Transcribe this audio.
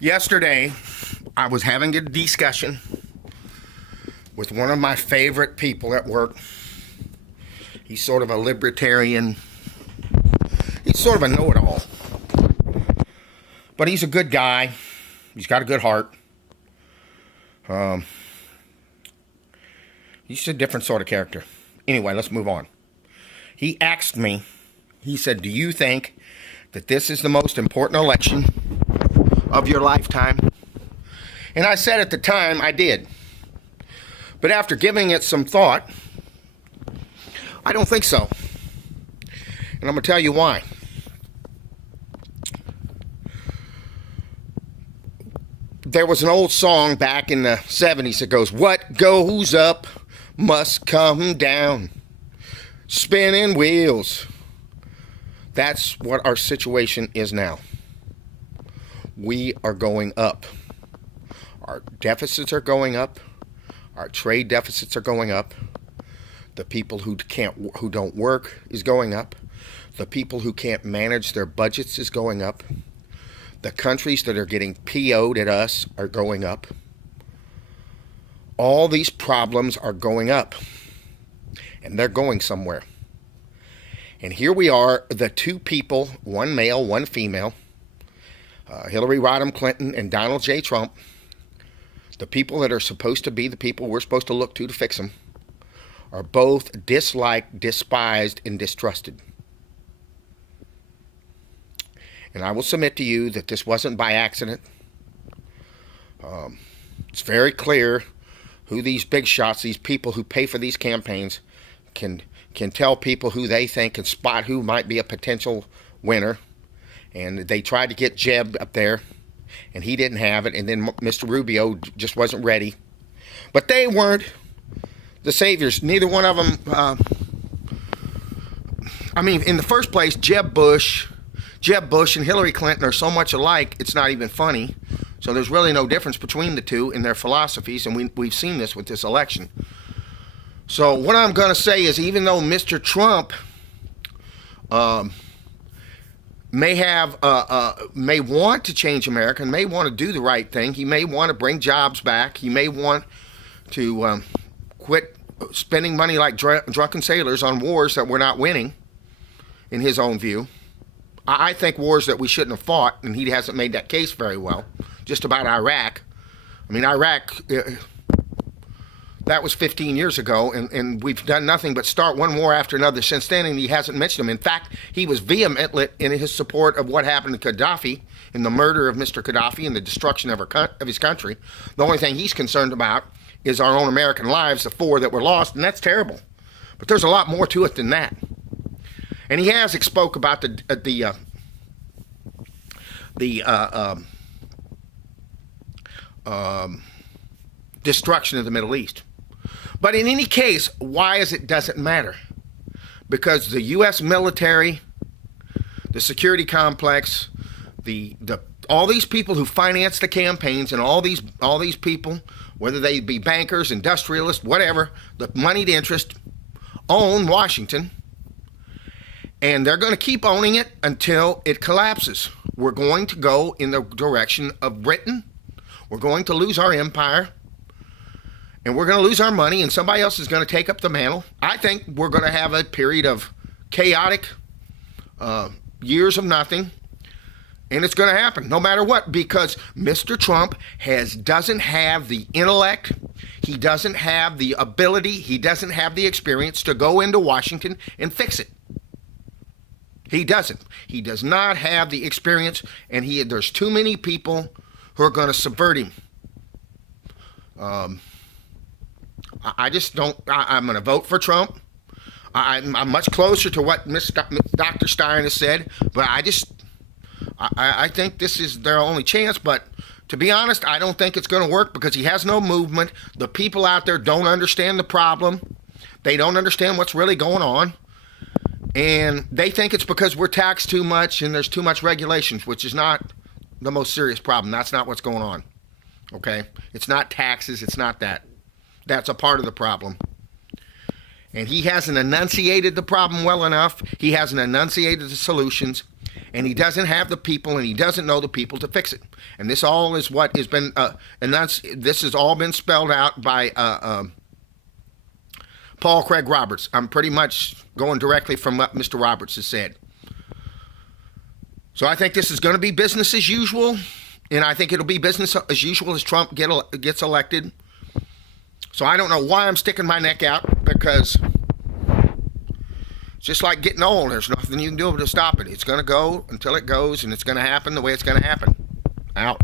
Yesterday, I was having a discussion with one of my favorite people at work. He's sort of a libertarian. He's sort of a know-it-all. But he's a good guy. He's got a good heart. He's a different sort of character. Anyway, let's move on. He asked me, he said, do you think that this is the most important election of your lifetime? And I said at the time, I did. But after giving it some thought, I don't think so. And I'm going to tell you why. There was an old song back in the 70s that goes, what goes up must come down. Spinning wheels. That's what our situation is now. We are going up. Our deficits are going up. Our trade deficits are going up. The people who don't work is going up. The people who can't manage their budgets is going up. The countries that are getting PO'd at us are going up. All these problems are going up. And they're going somewhere. And here we are, the two people, one male, one female, Hillary Rodham Clinton and Donald J. Trump, the people that are supposed to be the people we're supposed to look to fix them, are both disliked, despised, and distrusted. And I will submit to you that this wasn't by accident. It's very clear who these big shots, these people who pay for these campaigns, can tell people who they think and spot who might be a potential winner. And they tried to get Jeb up there, and he didn't have it. And then Mr. Rubio just wasn't ready. But they weren't the saviors. Neither one of them. In the first place, Jeb Bush and Hillary Clinton are so much alike, it's not even funny. So there's really no difference between the two in their philosophies, and we've seen this with this election. So what I'm going to say is, even though Mr. Trump may want to change America and may want to do the right thing, he may want to bring jobs back, he may want to quit spending money like drunken sailors on wars that we're not winning, in his own view. I think wars that we shouldn't have fought, and he hasn't made that case very well, just about Iraq. Iraq, that was 15 years ago, and we've done nothing but start one war after another since then, and he hasn't mentioned them. In fact, he was vehement in his support of what happened to Gaddafi, in the murder of Mr. Gaddafi and the destruction of his country. The only thing he's concerned about is our own American lives, the 4 that were lost, and that's terrible. But there's a lot more to it than that. And he has spoke about the destruction of the Middle East. But in any case, why is it doesn't matter? Because the U.S. military, the security complex, all these people who finance the campaigns, and all these people, whether they be bankers, industrialists, whatever, the moneyed interest, own Washington. And they're going to keep owning it until it collapses. We're going to go in the direction of Britain. We're going to lose our empire. And we're going to lose our money, and somebody else is going to take up the mantle. I think we're going to have a period of chaotic years of nothing. And it's going to happen no matter what, because Mr. Trump doesn't have the intellect. He doesn't have the ability. He doesn't have the experience to go into Washington and fix it. He doesn't. He does not have the experience, and there's too many people who are going to subvert him. I just don't. I'm going to vote for Trump. I'm much closer to what Dr. Stein has said, but I think this is their only chance. But to be honest, I don't think it's going to work, because he has no movement. The people out there don't understand the problem. They don't understand what's really going on. And they think it's because we're taxed too much and there's too much regulations, which is not the most serious problem. That's not what's going on. Okay? It's not taxes. It's not that. That's a part of the problem. And he hasn't enunciated the problem well enough. He hasn't enunciated the solutions. And he doesn't have the people, and he doesn't know the people to fix it. And this all is what has been, this has all been spelled out by Paul Craig Roberts. I'm pretty much going directly from what Mr. Roberts has said. So I think this is going to be business as usual, and I think it'll be business as usual as Trump gets elected. So I don't know why I'm sticking my neck out, because it's just like getting old. There's nothing you can do to stop it. It's going to go until it goes, and it's going to happen the way it's going to happen. Out.